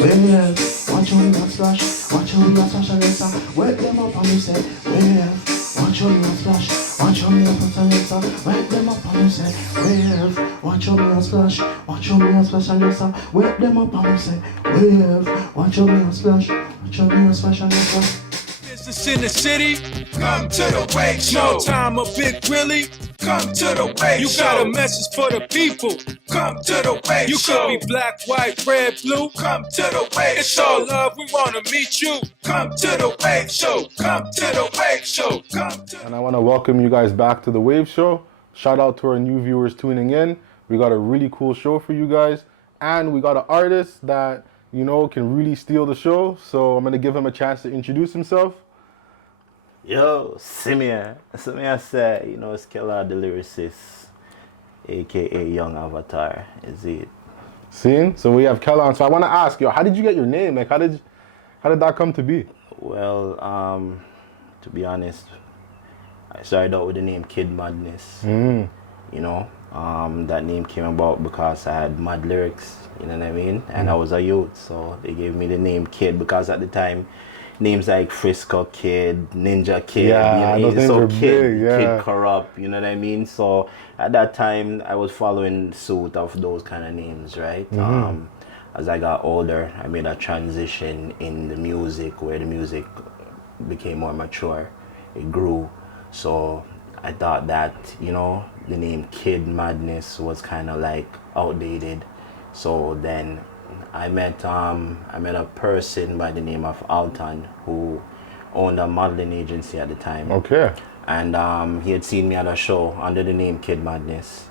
Wave, watch how me a splash, watch how me a splash and yes, wet them up and you say, wave, watch how me a splash, watch how me a splash and yes, wet them up and you say, wave, watch how me a splash, watch how me a splash and yes, wet them up and you say, wave, watch how me a splash, watch how me a splash and yes. Business in the city, come to the wave show. No time a Big Willie, come to the wave show. You got a message for the people, come to the wave show. You could be black, white, red, blue, come to the wave show. It's all love, we wanna meet you, come to the wave show, come to the wave show, come to. And I want to welcome you guys back to the Wave Show. Shout out to our new viewers tuning in. We got a really cool show for you guys, and we got an artist that can really steal the show. So I'm gonna give him a chance to introduce himself. Yo, Simeon. Simeon said, it's Killer the lyricist, aka Young Avatar. Is it? Seen? So we have Kellan. So I want to ask, how did you get your name? Like, how did that come to be? Well, to be honest, I started out with the name Kid Madness. That name came about because I had mad lyrics, you know what I mean? And I was a youth, so they gave me the name Kid because at the time, names like Frisco Kid, Ninja Kid, those names were big, Kid Corrupt, you know what I mean? So at that time, I was following suit of those kind of names, right? As I got older, I made a transition in the music where the music became more mature. It grew. So I thought that, the name Kid Madness was kind of like outdated. So then I met a person by the name of Alton who owned a modeling agency at the time. Okay. And he had seen me at a show under the name Kid Madness.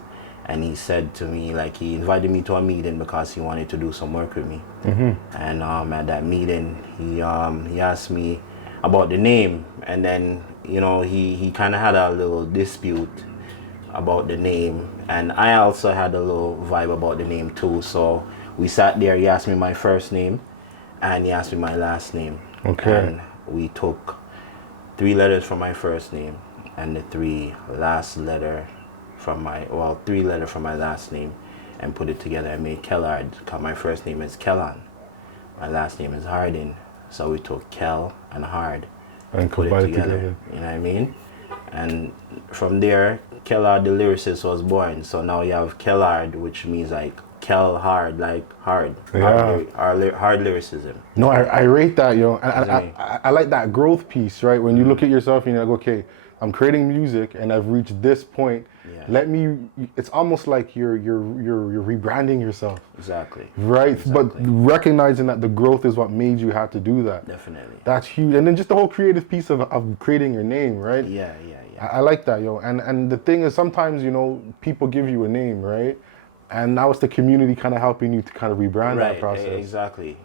And he said to me, he invited me to a meeting because he wanted to do some work with me. And at that meeting, he asked me about the name. And then, he kind of had a little dispute about the name. And I also had a little vibe about the name too. So we sat there, he asked me my first name and he asked me my last name. Okay. And we took 3 letters from my first name and the 3 letters from my last name and put it together and made Kellard, because my first name is Kellan. My last name is Hardin. So we took Kel and Hard and put it together. You know what I mean? And from there, Kellard the lyricist was born. So now you have Kellard, which means Kel hard, hard. Yeah. Hard lyricism. No, I rate that, And I like that growth piece, right? When you look at yourself and you're like, okay, I'm creating music and I've reached this point. Yeah. It's almost like you're rebranding yourself. Exactly. Right? Exactly. But recognizing that the growth is what made you have to do that. Definitely. That's huge. And then just the whole creative piece of creating your name, right? Yeah. I like that, And the thing is, sometimes, people give you a name, right? And now it's the community kind of helping you to kind of rebrand that process. Exactly.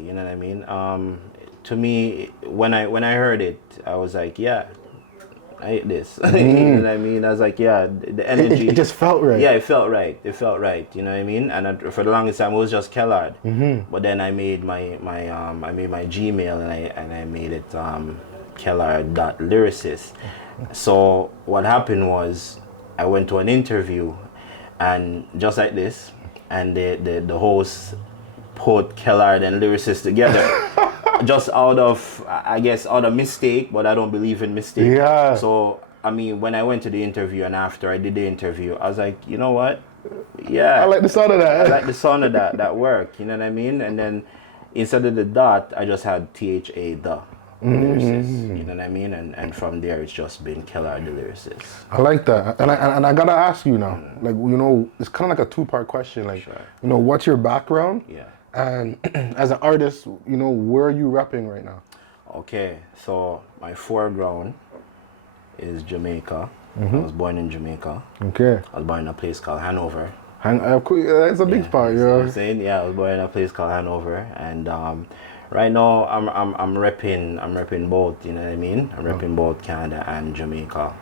You know what I mean? To me, when I heard it, I was like, yeah, I hate this. You know what I mean? I was like, yeah, the energy. It just felt right. Yeah, it felt right. You know what I mean? And for the longest time, it was just Kellard. But then I made my Gmail and I made it Kellard.lyricist. So what happened was I went to an interview. And just like this, and the host put Kellard and lyricist together, just out of mistake, but I don't believe in mistake. Yeah. So when I went to the interview and after I did the interview, I was like, you know what? Yeah. I like the sound of that. I like the sound of that work. You know what I mean? And then instead of the dot, I just had THA the. Lyricist, you know what I mean? And from there, it's just been Killer the lyricist. I like that. And I gotta ask you now, it's kind of like a 2-part question. Sure. What's your background? Yeah. And as an artist, where are you repping right now? Okay, so my foreground is Jamaica. I was born in Jamaica. Okay. I was born in a place called Hanover. That's a big part, you know what I'm saying? Yeah, I was born in a place called Hanover, and right now I'm repping both. You know what I mean? I'm repping both Canada and Jamaica,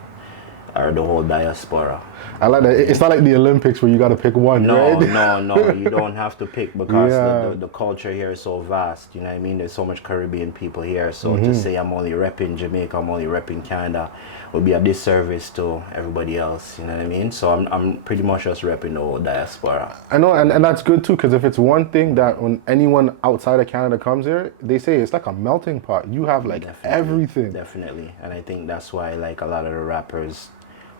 or the whole diaspora. I like that. It's not like the Olympics where you got to pick one, No, right? no, you don't have to pick because Yeah. the culture here is so vast. You know what I mean? There's so much Caribbean people here. So to say I'm only repping Jamaica, I'm only repping Canada, would be a disservice to everybody else. You know what I mean? So I'm pretty much just repping the whole diaspora. I know, and that's good too, because if it's one thing that when anyone outside of Canada comes here, they say it's like a melting pot. You have like everything. Definitely. And I think that's why like a lot of the rappers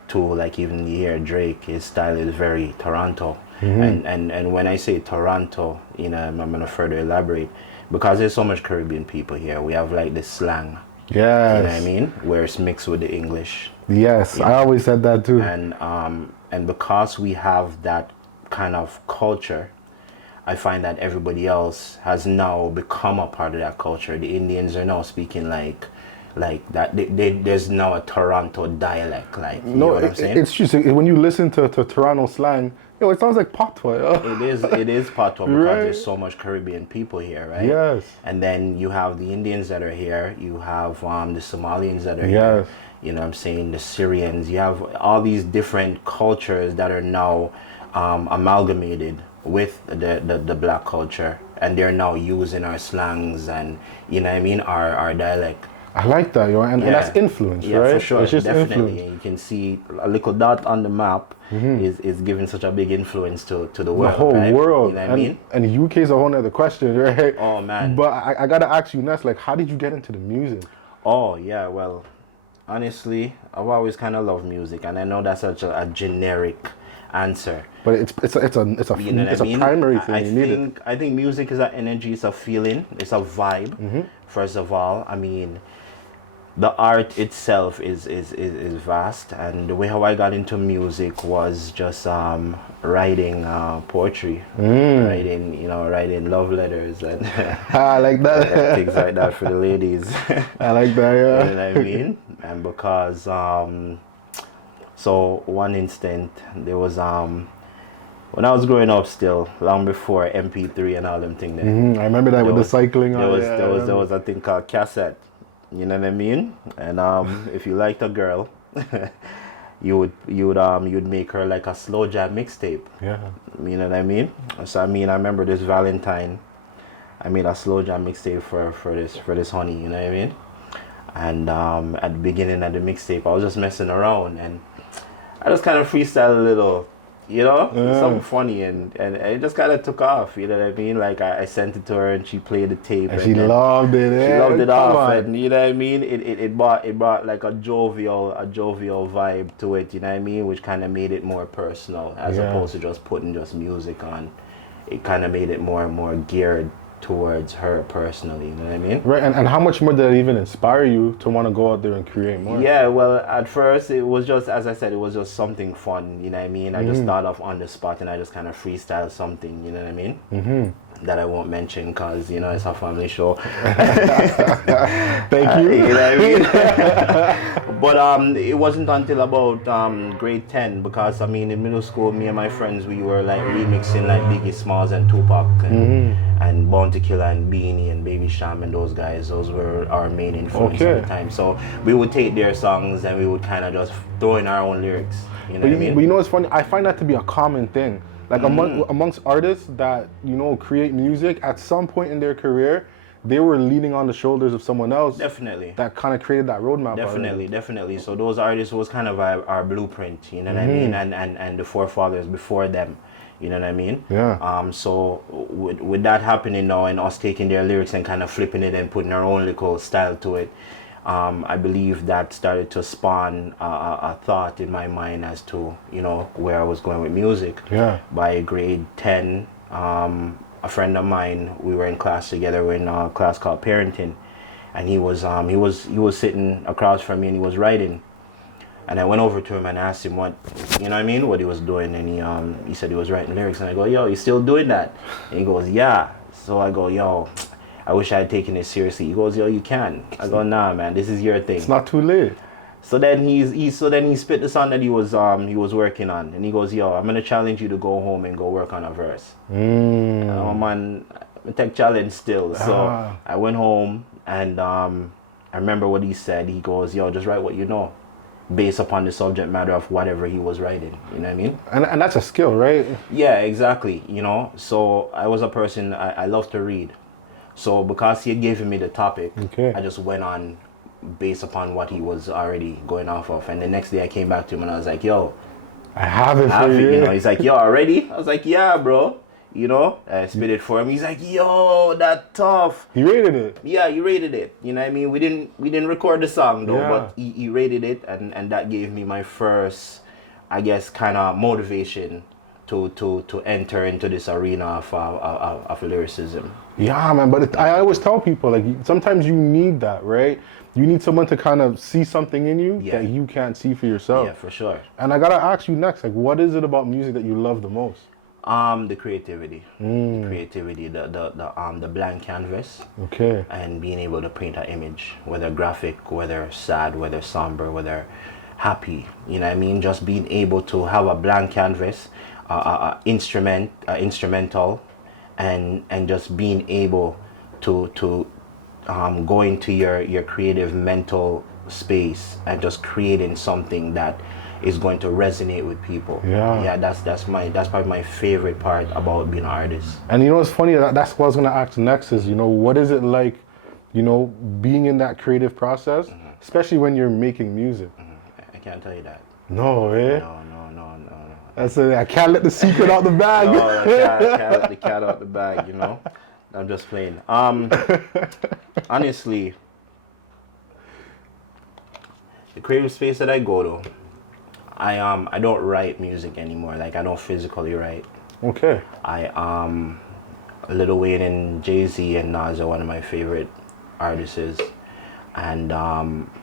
too, like even here Drake, his style is very Toronto. And when I say Toronto, you know, I'm gonna further elaborate because there's so much Caribbean people here. We have like this slang. Yes. You know what I mean? Where it's mixed with the English. Yes, I always said that too. And because we have that kind of culture, I find that everybody else has now become a part of that culture. The Indians are now speaking like that. There's now a Toronto dialect, like you know what I'm saying? It's true. So when you listen to Toronto slang, it sounds like patois. It is patois because Right. there's so much Caribbean people here, right? Yes. And then you have the Indians that are here. You have the Somalians that are here. Yes. You know what I'm saying? The Syrians. You have all these different cultures that are now amalgamated with the black culture, and they're now using our slangs and you know what I mean, our dialect. I like that, yo, and that's influence, Yeah, right? for sure. It's just Definitely. influence. And you can see a little dot on the map is giving such a big influence to the world. The whole right? world. You know what I mean? And UK is a whole other question, right? Oh man. But I gotta ask you next, like, how did you get into the music? Oh yeah, well, honestly, I've always kind of loved music, and I know that's such a generic answer. But it's a You know what I mean? primary thing. You need it. I think music is an energy, it's a feeling, it's a vibe. First of all, I mean, the art itself is vast, and the way how I got into music was just writing poetry, writing love letters and I like that. things like that for the ladies. I like that, You yeah. know what I mean? And because so one instant there was when I was growing up still, long before MP3 and all them things there. I remember that with the cycling. There was a thing called cassette. You know what I mean? And if you liked a girl, you'd make her like a slow jam mixtape. Yeah. You know what I mean? So I remember this Valentine, I made a slow jam mixtape for this honey. You know what I mean? And at the beginning of the mixtape, I was just messing around and I just kind of freestyle a little, you know, something funny, and it just kind of took off. You know what I mean? Like I sent it to her and she played the tape. And she loved it. She eh? loved it Come off, on. and you know what I mean. It brought like a jovial vibe to it. You know what I mean, which kind of made it more personal as Yeah. opposed to just putting just music on. It kind of made it more and more geared towards her personally. You know what I mean? Right, and how much more did it even inspire you to want to go out there and create more? Yeah, well, at first it was just, as I said, it was just something fun, you know what I mean? I just thought of on the spot and I just kind of freestyle something, you know what I mean? That I won't mention because, you know, it's a family show. Thank you. You know what I mean? But it wasn't until about grade 10 because, I mean, in middle school, me and my friends, we were like remixing like Biggie Smalls and Tupac and Bounty Killer and Beanie and Baby Sham and those guys. Those were our main influence at the time. So we would take their songs and we would kind of just throw in our own lyrics. You know what I mean? But you know what's funny? I find that to be a common thing. Like amongst artists that, you know, create music, at some point in their career, they were leaning on the shoulders of someone else. Definitely. That kind of created that roadmap. Definitely. So those artists was kind of our blueprint, you know what I mean? And the forefathers before them, you know what I mean? Yeah. So with that happening now and us taking their lyrics and kind of flipping it and putting our own little style to it, I believe that started to spawn a thought in my mind as to, you know, where I was going with music. Yeah. By grade 10, a friend of mine, we were in class together. We're in a class called parenting, and he was sitting across from me and he was writing, and I went over to him and asked him what he was doing, and he said he was writing lyrics, and I go, yo, you still doing that? And he goes, yeah. So I go, yo, I wish I had taken it seriously. He goes, yo, you can. I go, nah, man, this is your thing. It's not too late. So then he spit the song that he was working on, and he goes, yo, I'm gonna challenge you to go home and go work on a verse. Oh man, I take challenge still. So I went home and I remember what he said. He goes, yo, just write what you know. based upon the subject matter of whatever he was writing. You know what I mean? And that's a skill, right? Yeah, exactly. You know, so I was a person, I love to read. So because he had given me the topic, Okay. I just went on based upon what he was already going off of. And the next day I came back to him and I was like, yo, I have it I for have you. it, you know. He's like, yo, already? I was like, yeah, bro. You know, I spit it for him. He's like, yo, that tough. He rated it. Yeah, he rated it. You know what I mean? We didn't record the song though, Yeah. but he rated it, and that gave me my first, I guess, kind of motivation to enter into this arena of lyricism. Yeah, man. But I always tell people, like, sometimes you need that, right? You need someone to kind of see something in you Yeah. that you can't see for yourself. Yeah, for sure. And I gotta ask you next, like, what is it about music that you love the most? The creativity, the blank canvas, Okay. and being able to paint an image, whether graphic, whether sad, whether somber, whether happy. You know what I mean? Just being able to have a blank canvas, instrumental, and just being able to go into your creative mental space and just creating something that is going to resonate with people. Yeah. That's probably my favorite part about being an artist. And you know what's funny? That's what I was gonna ask next is, you know, what is it like, you know, being in that creative process, especially when you're making music? I can't tell you that. No, eh? No. That's it. I can't let the secret out the bag. No, I can't let the cat out the bag, you know. I'm just playing. Honestly, the creative space that I go to, I don't write music anymore. Like, I don't physically write. Okay. Lil Wayne and Jay-Z and Nas are one of my favorite artists. And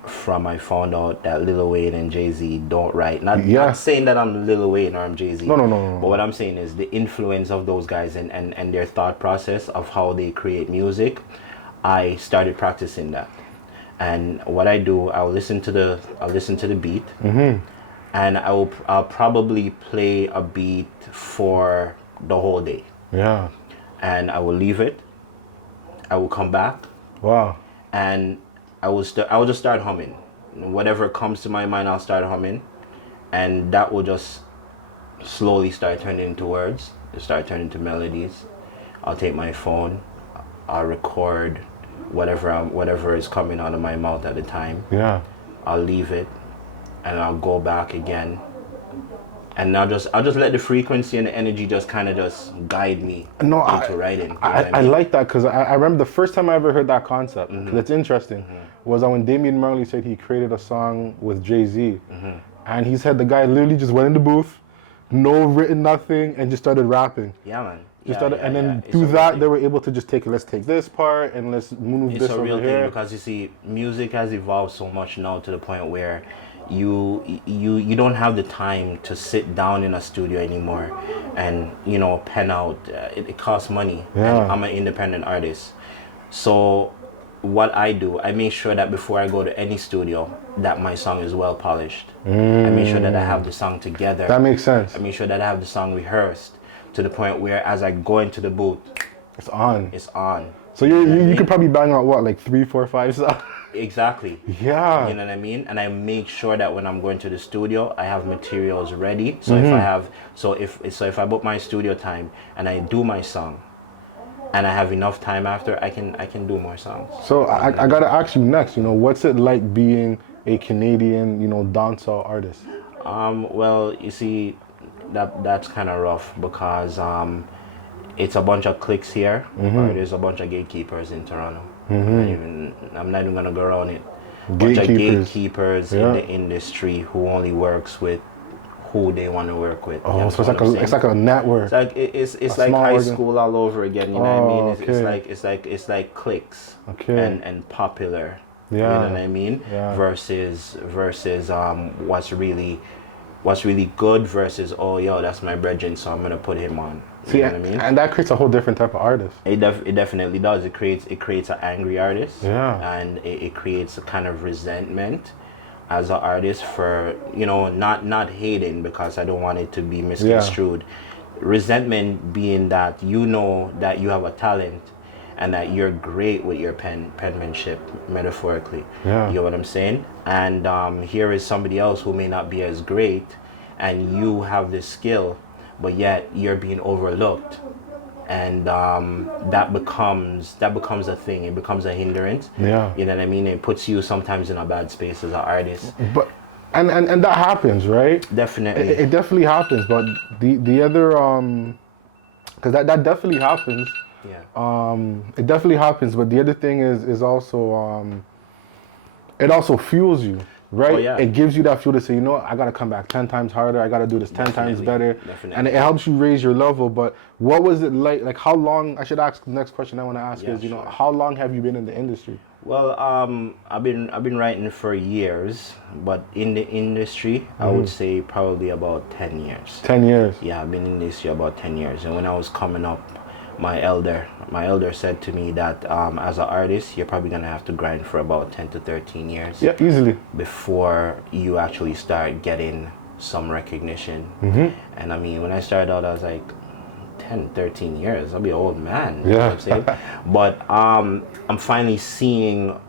from I found out that Lil Wayne and Jay-Z don't write. Not saying that I'm Lil Wayne or I'm Jay-Z. No. But what I'm saying is the influence of those guys and their thought process of how they create music, I started practicing that. And what I do, I'll listen to the beat, and I'll probably play a beat for the whole day. Yeah. And I will leave it. I will come back. Wow. And I will just start humming. Whatever comes to my mind, I'll start humming, and that will just slowly start turning into words. It'll start turning into melodies. I'll take my phone. I'll record whatever is coming out of my mouth at the time. Yeah. I'll leave it, and I'll go back again, and I'll just let the frequency and the energy just kind of just guide me into writing. You know what I mean? like that because I remember the first time I ever heard that concept. That's interesting. Was when Damian Marley said he created a song with Jay-Z, and he said the guy literally just went in the booth, no written nothing, and just started rapping. Yeah, man. And then It's through a real that thing. they were able to just let's take this part and let's move It's this a over real here. thing because you see, music has evolved so much now to the point where you don't have the time to sit down in a studio anymore and pen out. It costs money. Yeah. And I'm an independent artist, so what I do, I make sure that before I go to any studio, that my song is well polished. I make sure that I have the song together. That makes sense. I make sure that I have the song rehearsed to the point where as I go into the booth, It's on. it's on. So you could probably bang out what, like 3, 4, 5 songs? Exactly. Yeah. You know what I mean? And I make sure that when I'm going to the studio, I have materials ready. So if I book my studio time and I do my song, and I have enough time after, I can do more songs. So I gotta ask you next. What's it like being a Canadian, dancehall artist? Well, you see, that's kind of rough because it's a bunch of cliques here, or there's a bunch of gatekeepers in Toronto. I'm not even gonna go around it. Bunch of gatekeepers in the industry who only works with who they want to work with. Oh, so it's like a network. It's like high school all over again. You know what I mean? It's like cliques and popular. Yeah. You know what I mean? Yeah. Versus what's really good versus that's my brethren, so I'm gonna put him on. You know what I mean? And that creates a whole different type of artist. It definitely does. It creates an angry artist. Yeah. And it creates a kind of resentment as an artist for not hating, because I don't want it to be misconstrued. Resentment being that that you have a talent and that you're great with your penmanship, metaphorically. Yeah. You know what I'm saying? And here is somebody else who may not be as great, and you have this skill, but yet you're being overlooked, and that becomes a thing. It becomes a hindrance. Yeah. You know what I mean? It puts you sometimes in a bad space as an artist. But and that happens, right? Definitely. It definitely happens. But the other because that definitely happens. Yeah. It definitely happens. But the other thing is also it also fuels you, right? Oh, yeah. It gives you that fuel to say, you know what, I gotta come back 10 times harder. I gotta do this 10 times Definitely, better. definitely. And it helps you raise your level. But what was it like? Like how long? I should ask the next question I want to ask Yeah, is, you know, sure. how long have you been in the industry? Well, I've been writing for years, but in the industry, I would say probably about 10 years. 10 years. Yeah, I've been in this year about 10 years. And when I was coming up, my elder said to me that as an artist, you're probably gonna have to grind for about 10 to 13 years Yeah, easily. before you actually start getting some recognition. And I mean, when I started out, I was like, 10, 13 years, I'll be an old man. You know what I'm saying? But I'm finally seeing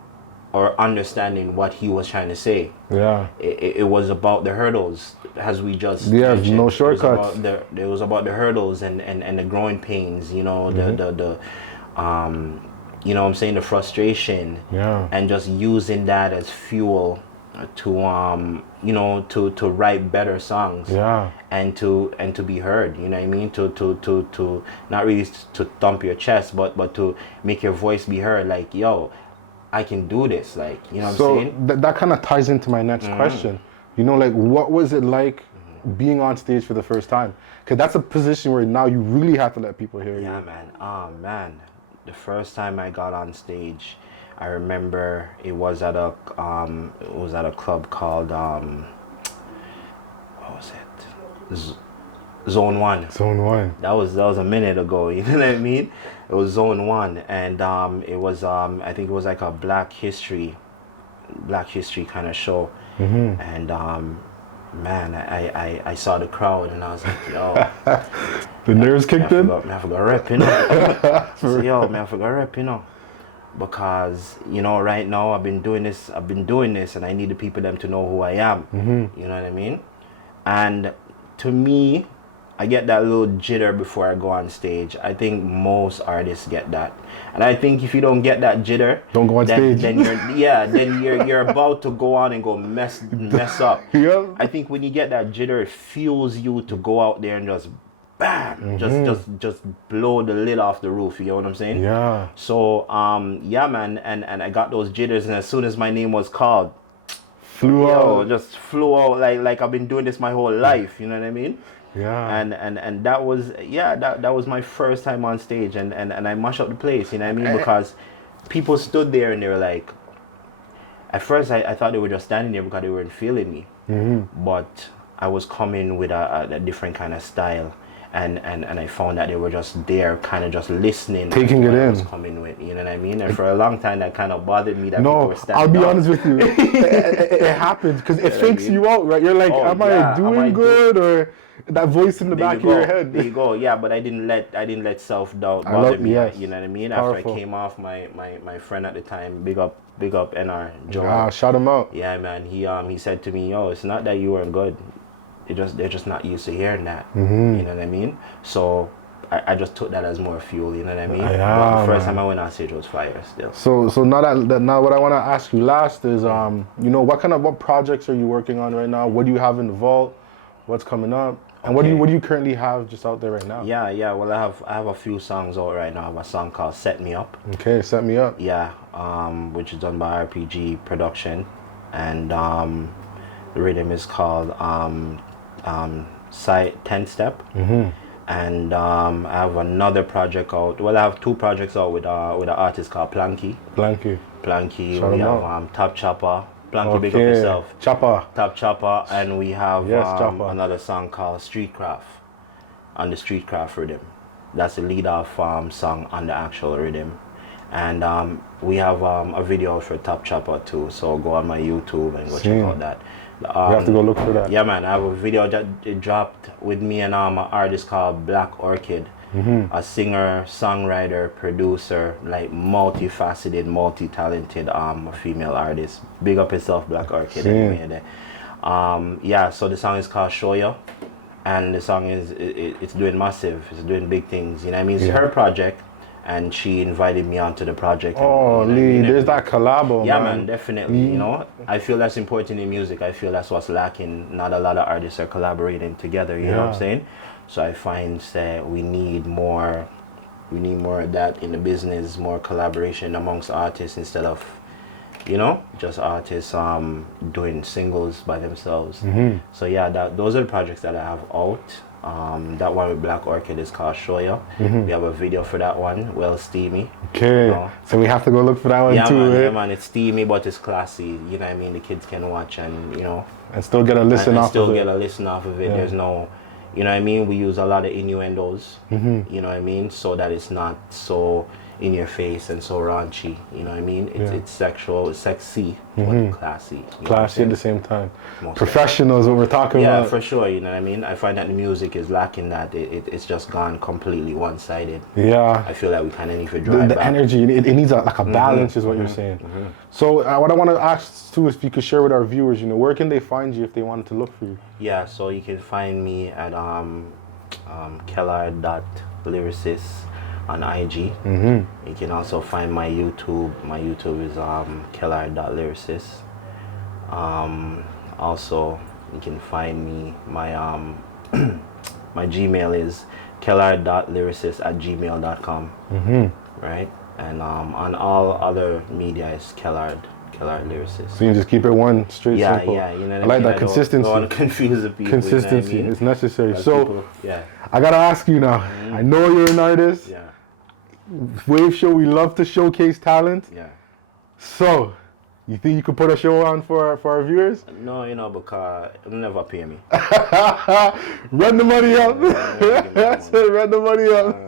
or understanding what he was trying to say. Yeah. It was about the hurdles, as we just Yeah, mentioned. no shortcuts. It was about the hurdles and the growing pains, you know, the you know what I'm saying, the frustration. Yeah. And just using that as fuel to you know, to write better songs. Yeah. And to be heard, you know what I mean? To not really to thump your chest, but to make your voice be heard. Like, yo, I can do this. Like, you know what I'm saying? So that kind of ties into my next question. You know, like, what was it like being on stage for the first time? Because that's a position where now you really have to let people hear you. Yeah, man. Oh, man. The first time I got on stage, I remember it was at a club called what was it? Zone 1. Zone 1. That was a minute ago. You know what I mean? It was Zone 1, and it was I think it was like a Black history kind of show. And man, I saw the crowd and I was like, yo, The nerves kicked in? I forgot rep, you know. So yo, man, I forgot rep, you know. Because, you know, right now I've been doing this and I need the people them to know who I am. You know what I mean? And to me, I get that little jitter before I go on stage. I think most artists get that. And I think if you don't get that jitter, Don't go on stage. then you're about to go on and go mess up. Yeah. I think when you get that jitter, it fuels you to go out there and just bam, just blow the lid off the roof. You know what I'm saying? Yeah. So yeah, man, and I got those jitters, and as soon as my name was called, Flew out. just flew out like I've been doing this my whole life. You know what I mean? Yeah. And that was that was my first time on stage, and I mashed up the place. You know what I mean? Because people stood there and they were like, at first I thought they were just standing there because they weren't feeling me, but I was coming with a different kind of style. And I found that they were just there, kind of just listening, Taking it I in. was coming with, you know what I mean? And for a long time, that kind of bothered me that people No, were standing I'll be up. honest with you. It happens because it fakes you out, right? You're like, Oh, am yeah, I doing good? Or that voice in the There back you of your go, head. There you go. Yeah, but I didn't let self-doubt I bother love- me. yes. You know what I mean? Powerful. After I came off, my friend at the time, big up NR Joe. Ah, shout him out. Yeah, man. He said to me, yo, it's not that you weren't good. They're just not used to hearing that. You know what I mean? So I just took that as more fuel. You know what I mean? Yeah, But the first man. time I went on stage was fire still. So now now what I want to ask you last is you know, what projects are you working on right now? What do you have in the vault? What's coming up? And what do you currently have just out there right now? Yeah. Well, I have a few songs out right now. I have a song called "Set Me Up." Okay, set me up. Yeah, which is done by RPG Production, and the rhythm is called 10 Step. And I have another project out. Well, I have two projects out with an artist called Planky. Blanky. Shout We him have out. Top Chopper. Planky, big up yourself. Chopper. Top Chopper, and we have Yes, Chopper. another song called Streetcraft on the Streetcraft rhythm. That's the lead off song on the actual rhythm. And we have a video for Top Chopper too, so go on my YouTube and go check out that. You have to go look for that. Yeah, man, I have a video that it dropped with me and an artist called Black Orchid. a singer, songwriter, producer, like multifaceted, multi-talented female artist. Big up yourself, Black Orchid. Anyway, there. Yeah, so the song is called Show Ya, and the song is it's doing massive. It's doing big things. You know what I mean? It's her project, and she invited me onto the project. Oh, and, Lee, there's that collabo, yeah, man. Definitely. You know, I feel that's important in music. I feel that's what's lacking. Not a lot of artists are collaborating together. You know what I'm saying? So I find that we need more of that in the business, more collaboration amongst artists instead of, you know, just artists doing singles by themselves. So yeah, those are the projects that I have out. That one with Black Orchid is called Show Ya. We have a video for that one, well steamy. Okay, you know? So we have to go look for that one too, man, eh? Yeah, man, it's steamy, but it's classy. You know what I mean? The kids can watch and, you know, and still get a listen off still of get it. a listen off of it. There's no, you know what I mean? We use a lot of innuendos, you know what I mean? So that it's not so in your face and so raunchy, you know what I mean? It's sexual, it's sexy, but classy. Classy at the same time. Professional is what we're talking about. Yeah, for sure, you know what I mean? I find that the music is lacking that. It's just gone completely one-sided. Yeah. I feel like we kind of need to drive the back. energy, it needs like a balance is what you're saying. So what I want to ask too is if you could share with our viewers, you know, where can they find you if they wanted to look for you? Yeah, so you can find me at kellard.lyricist on IG. You can also find my YouTube. My YouTube is kellard.lyricist. Also, you can find me, my my Gmail is kellard.lyricist@gmail.com. Right? And on all other media is Kellard Lyricist. So you can just keep it one straight simple. Yeah, you know what I like that I consistency. Don't want to confuse the people. Consistency, you know what I mean? it's necessary. Like So people, I gotta ask you now. I know you're an artist. Yeah. Wave Show, we love to showcase talent. Yeah. So, you think you could put a show on for our viewers? No, you know, because it'll never pay me. Run the money up. Run the money up.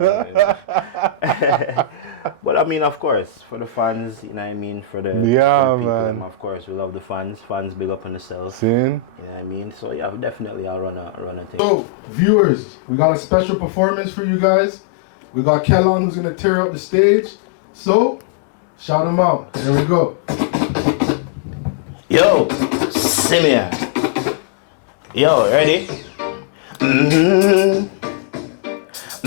But I mean, of course, for the fans, you know what I mean? For the people, man. Of course, we love the fans. Fans big up on themselves. Sin. You know what I mean? So yeah, definitely I'll run a thing. So, viewers, we got a special performance for you guys. We got Kellon who's gonna tear up the stage. So, shout him out. There we go. Yo, Simeon. Yo, ready?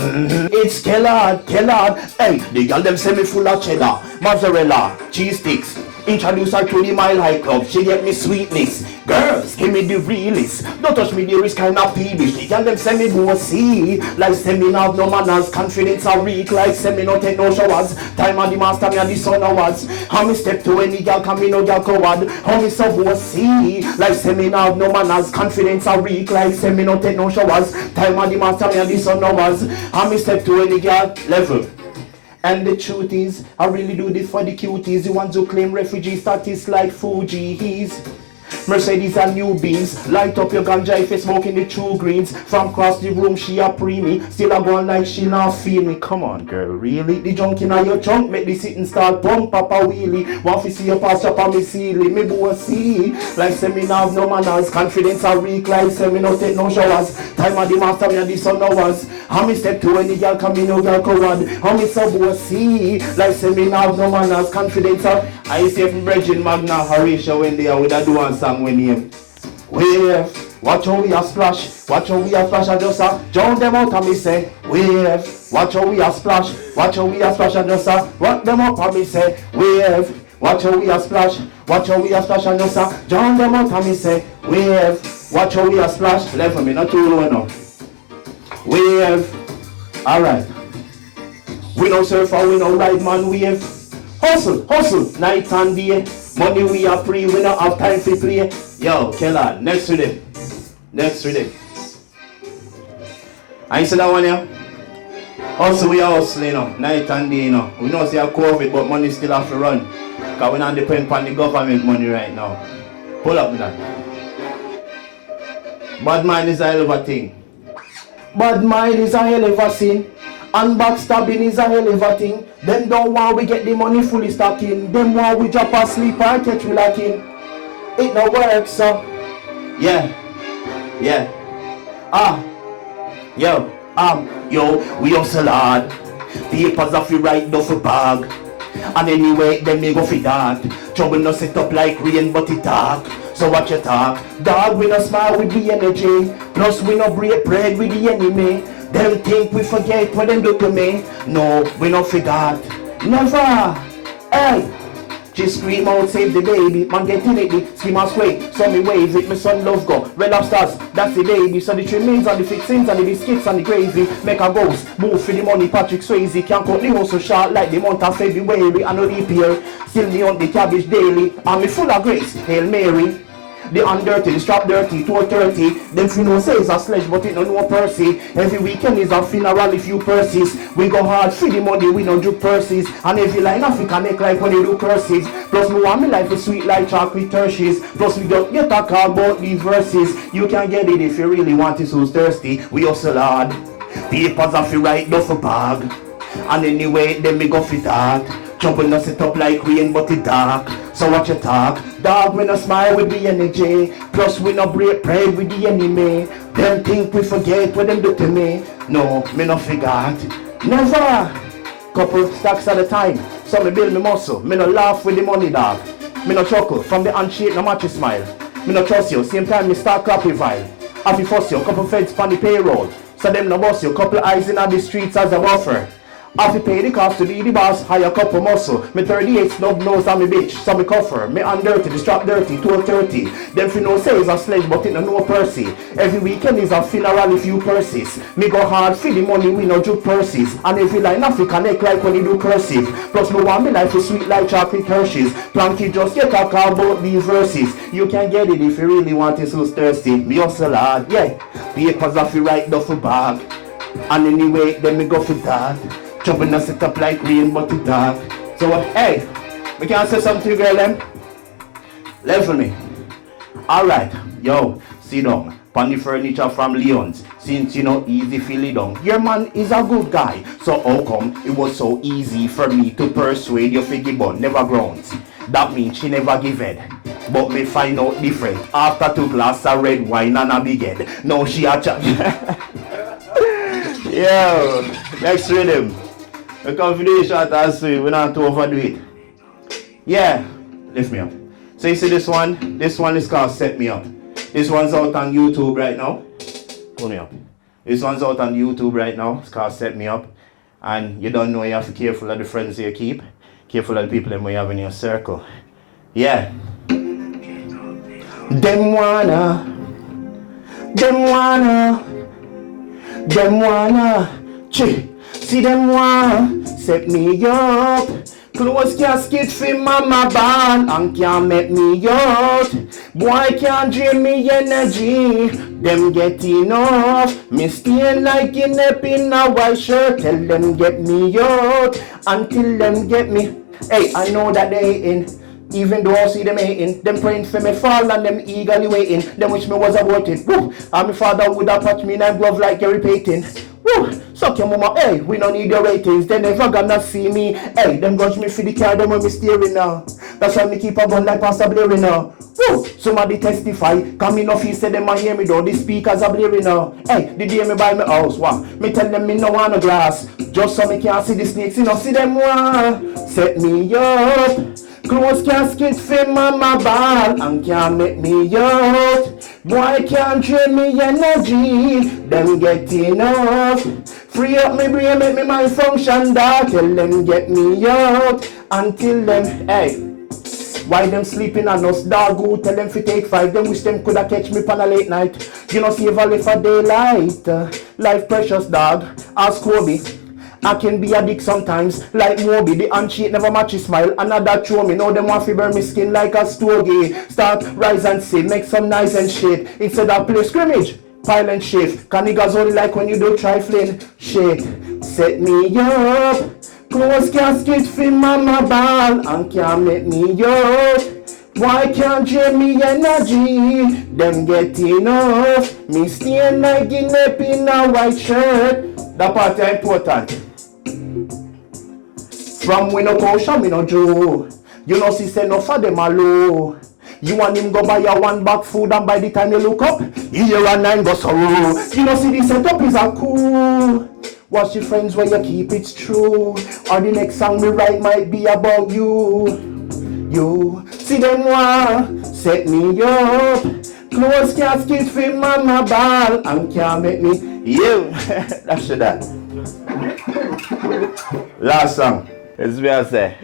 It's Kellard. Hey, the girl them say me full of cheddar, mozzarella, cheese sticks. Introduce her to the Mile High Club, she get me sweetness. Girls, give me the realest. Don't touch me, there is kind of peevish. The girl them say me go see. Like say me have no manners, confidence are weak. Like say me no take no showers. Time of the master, me and the son awards. How me step to any girl, come me no girl coward. How me so go see. Like say me have no manners, confidence are weak. Like say me no take no showers. Time of the master, me and the son awards. How me step to any girl level. And the truth is, I really do this for the cuties, the ones who claim refugee status like Fuji's. Mercedes and new beans, light up your ganja if you're smoking the true greens. From across the room she a pre-me, still a going like she not feel me. Come on girl, really? The junk in your trunk make the sitting start pump up a wheelie. Want to see your pass up on me ceiling, me boy see. Like say me now have no manners, confidence a weak. Like say me no take no showers. Time of the master me and the son hours. How me step to any girl come me no girl coward. How me so boy see. Like say me now have no manners, confidence a. I say from Bridget Magna Horatio when they are with a doing song when him wave, watch how we a splash, watch how we a splash. I just drown them out and me say wave, watch how we a splash, watch how we a splash. I just rock them up and me say wave, watch how we a splash, watch how we a splash. I just drown them out and me say wave, watch how we a splash. Left for me, not too low enough. Wave, alright. We no surfer, we no ride man wave. Hustle, night and day. Money we are free, we don't have time to play. Yo, Kellard, next rhythm. I see that one here. Hustle, we are hustling, you know, night and day, you know. We know see a COVID, but money still have to run. Because we don't depend on the government money right now. Pull up with that. Bad mind is a hell of a thing. Bad mind is a hell of a sin. And backstabbing is a hell of a thing. Them don't want we get the money fully stacking. Them want we drop asleep and catch we lacking. It no works, so yeah. Yo, Yo, we hustle hard. Papers off you right duffel bag. And anyway, then me go for that. Trouble no set up like rain, but it dark. So watch your talk. Dog, we no smile with the energy. Plus we no break bread with the enemy. Them think we forget what them do to me. No, we no forgot. Never. Hey. Just scream out, save the baby. Man get in it, scream and sway. So me wave it, my son love go. Red lobsters, that's the baby. So the trimmings and the fixings and the biscuits and the gravy. Make a ghost, move for the money, Patrick Swayze. Can't cut the house so short like the month of February. I know the pier, still me on the cabbage daily. And me full of grace, Hail Mary. The undirty, the strap dirty, 2:30. Them funeral say it's a sledge, but it no Percy. Every weekend is a funeral, a few purses. We go hard for the money, we no do purses. And every line African make like when they do curses. Plus me want me life is sweet like chocolate Hershey's. Plus we don't get a call about these verses. You can get it if you really want it, who's thirsty. We hustle hard. Papers off you right duffel bag. And anyway, then me go for that. Trouble no set up like rain, but it dark. So watch your talk. Dog, we no smile with the energy. Plus we no break bread with the enemy. Them think we forget what them do to me. No, me no forgot. Never. Couple stacks at a time. So me build me muscle. Me no laugh with the money, dog. Me no chuckle from the handshake, no match smile. Me no trust you. Same time me start clapping vibe. Have you fuss you, couple feds on the payroll. So them no boss you, couple eyes in the streets as a buffer. Have to pay the cost to be the boss, hire couple muscle. Me 38 snub nose on me bitch, so me coffer. Me undirty, the strap dirty, 2:30. Them fi no say is a sledge, but it no Percy. Every weekend is a funeral, a few purses. Me go hard for the money, we no do purses. And every line African neck like when you do cursive. Plus me want me life is sweet like chocolate Hershey's. Planky just get a call about these verses. You can get it if you really want it, so thirsty. Me hustle hard, yeah. Papers off you right duffel bag. And anyway, then me go for that. Trouble not set up like rain, but it dark. So hey, we can say something to you, girl, them. Level me. Alright, yo, sit down. Pan the furniture from Leon's. Since you know easy feel it down. Your man is a good guy. So how come it was so easy for me to persuade your figgy bun never grounds? That means she never give head. But me find out different. After 2 glasses of red wine and a big head. Now she a chat. Yo, next rhythm. The confidence shot as we not to overdo it. Yeah, lift me up. So you see this one? This one is called Set Me Up. This one's out on YouTube right now. Pull me up. This one's out on YouTube right now. It's called Set Me Up. And you don't know, you have to be careful of the friends you keep. Careful of the people that you have in your circle. Yeah. Them wanna chi. See them want set me up. Close casket for mama band and can't make me out. Boy can't drain me energy. Them get enough. Me stay like in a white shirt. Tell them get me out until them get me. Hey, I know that they in. Even though I see them hating, them praying for me fall and them eagerly waiting. Them wish me was aborted. Woo! And my father would have touched me in a glove like Gary Payton. Woo! Suck your mama, hey, we don't need your ratings. They never gonna see me. Hey, them grudge me for the car, them when me steering now. That's why me keep a gun like Pastor Blaring now. Woo! Somebody testify. Come in office, say them a hear me though. The speakers are blaring now. Hey, the day me buy my house, wow. Me tell them me no want no glass. Just so me can't see the snakes, you know, see them want. Set me up. Close casket for mama ball and can't make me out. Boy can't drain me energy. Them get enough. Free up me brain, make me mind function. Dog, tell them get me out until them. Hey, why them sleeping on us? Dog, who tell them fi take 5. Them wish them coulda catch me pan a late night. You know save a life for daylight. Life precious, dog. Ask Kobe. I can be a dick sometimes, like Moby. The handshake never match his smile. Another throw me, now them want to burn me skin like a stogie. Start, rise and sit, make some nice and shit. Instead of play scrimmage, pile and shift. Can niggas only like when you do trifling shit. Set me up, close casket for mama ball and can't make me out. Why can't drain me energy? Them get enough. Me stay like in a white shirt. That part is important. From we no kosher, we no Jew. You know, see, say no for them a low. You and him go buy your one bag food, and by the time you look up, here and nine go sorrow. You know, see, the setup is a cool. Watch your friends where you keep it true. Or the next song we write might be about you. You see them want set me up. Close casket for mama ball and can't make me. You. That's that. Last song. It's what I say.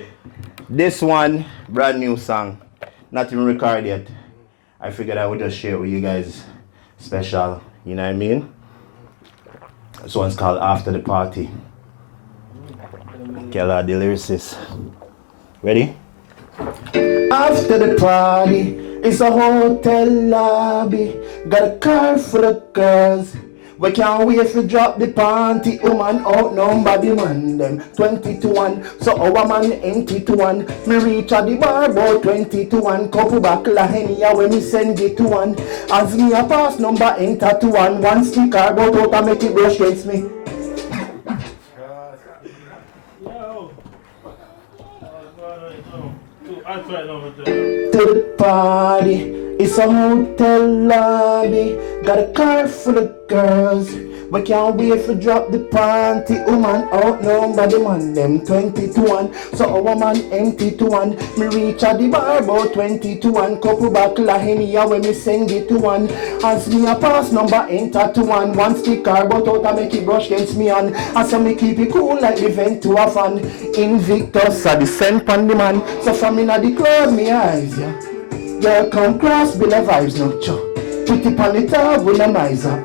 This one, brand new song. Not even recorded yet. I figured I would just share it with you guys. Special. You know what I mean? This one's called After the Party. Keller, the lyricist. Ready? After the party, it's a hotel lobby. Got a car full of girls. We can't wait to drop the panty. Woman outnumber the man them 20 to 1. So our man empty to 1. Me reach at the bar about 20 to 1. Couple buckle of Henny when me send it to 1. As me a pass number enter to 1. One sticker go out and make it brush against me. To the party, it's a hotel lobby. Got a car full of girls. We can't wait to drop the panty. Woman outnumber the man them 20 to 1. So our man empty to 1. Me reach at the bar about 20 to 1. Couple buckle of Henny when me send it to 1. As me a pass number enter to 1. One sticker but out and make it brush against me on. And so me keep it cool like the vent to a fan. Invictus are the scent pan the man. So from inna the club me eyes yeah. Girl come cross bill of vibes no cho. Put it on the top with a miser.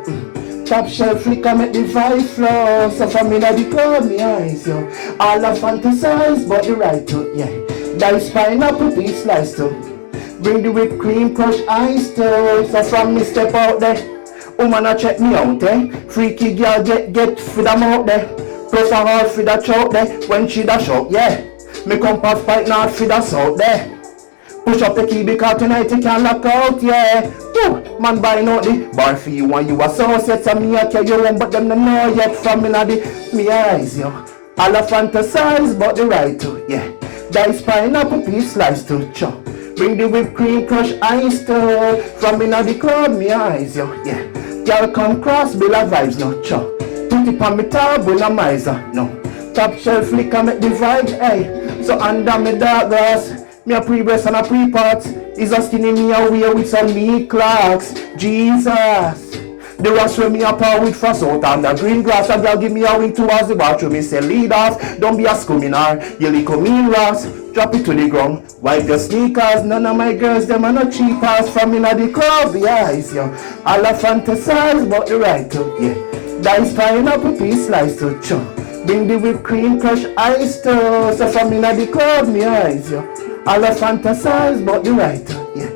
Top shelf flicker make the vibe flow. So from inna the club me eyes yo. All I fantasize but the right to yeah. Dice pineapple piece slice to. Bring the whipped cream crush ice to. So from me step out there. Woman a check me out eh. Freaky girl get for them out there. Plus a heart for the choke there. When she dash out yeah. Me come past fight not for the south there. Push up the key because tonight you can lock out, yeah. Woo! Man buy out the bar for you and you associates and me I carry you home, but them don't know yet from me the me eyes, yo. All I fantasize but the right to, yeah. Dice pineapple piece slice to chop. Bring the whipped cream crush ice to. From in the club, me eyes, yo, yeah. Y'all come cross, bill of vibes, no chop. Put it on me tab with a miser, no. Top shelf flicker make the vibes, hey. So under me dark grass. Me a pre-breast and a pre-part. Is a skinny me away with some meat clocks. Jesus. The rest where me a par with frost out and the green grass. A girl give me a wink towards the bathroom. Me say lead off. Don't be a scuminar. You little mean rocks. Drop it to the ground. Wipe your sneakers. None of my girls them are not cheap ass. From inna the club. The eyes yo. All I fantasize but the right to yeah. Dice pineapple piece slice to chop. Bring the whipped cream crush ice to. So from inna the club me eyes yo. All I fantasize but the writer, yeah.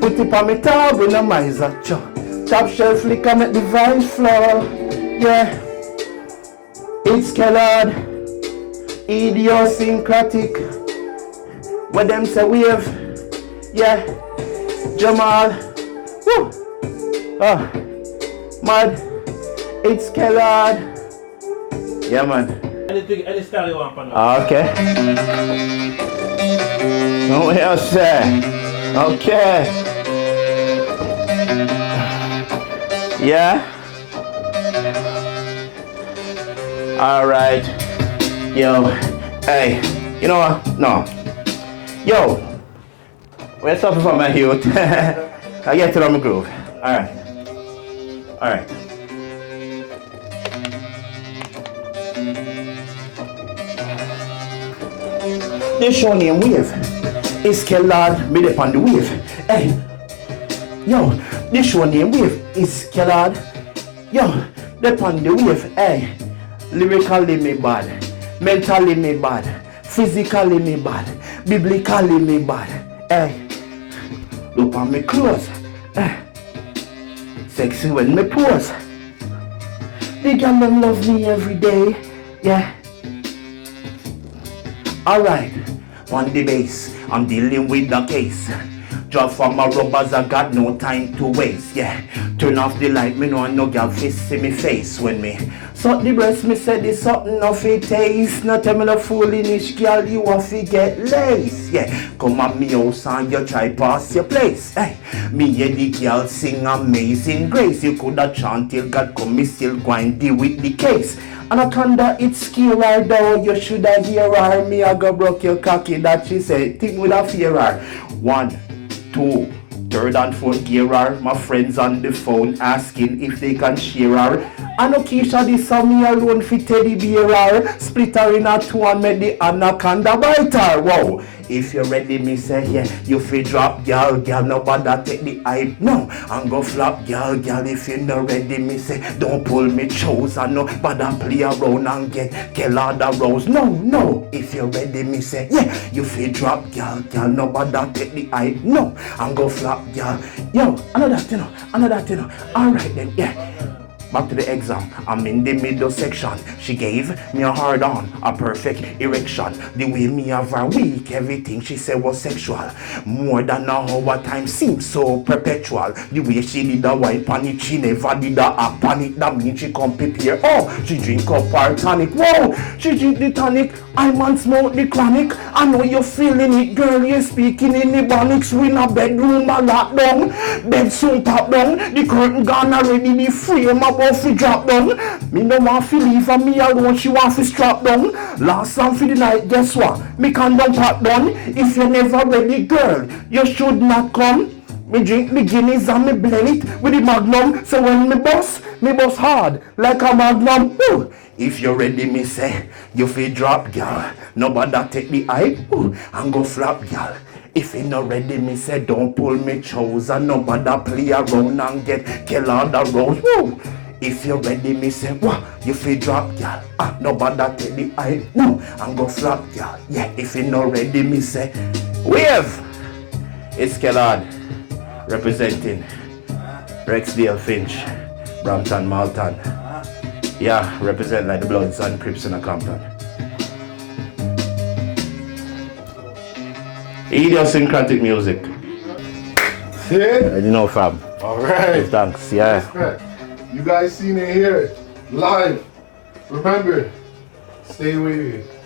Put it on me tab with a miser, cho. Top shelf flicker make the vibes flow, yeah. It's Kellard, idiosyncratic. What them say wave, yeah. Jamal, woo. Oh, mad. It's Kellard, yeah man. Any style you want, partner. Okay. What else say? Okay. Yeah. All right. Yo. Hey. You know what? No. Yo. Where's something from my youth? I get it on my groove. All right. All right. This show name Wave. It's Kellard, me up on the wave. Hey, yo, this show name Wave is Kellard. Yo, up on the wave. Hey, lyrically me bad, mentally me bad, physically me bad, biblically me bad. Hey, look on me clothes. Hey, sexy when me pose. The girl them love me every day. Yeah. Alright, on the base, I'm dealing with the case. Drop from my rubbers, I got no time to waste, yeah. Turn off the light, me know no girl fist see me face when me suck the breast, me say this something of it taste. Not tell me no foolish girl, you have to get lace, yeah. Come at me house and you try pass your place, hey. Me hear the girl sing Amazing Grace. You coulda chant till God come, me still go and deal with the case. And I thunder it scare her down, you shoulda hear her. Me I go broke your cocky that she said, think with a fear her. 1, 2, third and fourth gear her. My friends on the phone asking if they can share her. And Keisha this saw me alone fi teddy bear her. Split her in a two and make the anaconda bite her. Wow. If you're ready, me say yeah, you fi drop, girl, nobody take the hype, no. And go flop, girl, if you not ready, me say, don't pull me chose, and nobody play around and get kill all the rose, no. If you're ready, me say yeah, you fi drop, girl, nobody take the hype, no. And go flop, girl, yo, another thing, alright then, yeah. Back to the exam, I'm in the middle section. She gave me a hard on, a perfect erection. The way me have her weak, everything she said was sexual. More than a hour time seems so perpetual. The way she did a wipe on it, she never did a act on it. That means she come prepare. Oh, she drink up her tonic. Whoa, she drink the tonic. I man smoke the chronic. I know you're feeling it, girl. You're speaking in the bonics. We in a bedroom, a lock down. Bed soon pop down. The curtain gone already. The frame about to drop down. Me no want to leave and me alone. She want to strap down. Last song for the night. Guess what? Me can don't pop down. If you're never ready, girl, you should not come. Me drink the Guinness and me blend it with the Magnum. So when me bust hard like a Magnum. Ooh. If you're ready, me say, you feel drop, girl. Nobody take the hype, ooh, and go flop, girl. If you not ready, me say, don't pull me chose, and nobody play around and get kill on the road, ooh. If you're ready, me say, what? You feel drop, girl. Nobody take the hype, no, and go flop, girl. Yeah, if you not ready, me say, wave. It's Kellard, representing Rexdale Finch, Brampton, Malton. Yeah, represent like the Bloods and Crips in a Compton. Idiosyncratic music. Yeah? You know, fam. Alright. Thanks, yeah. Respect. You guys seen it here, live. Remember, stay wavy.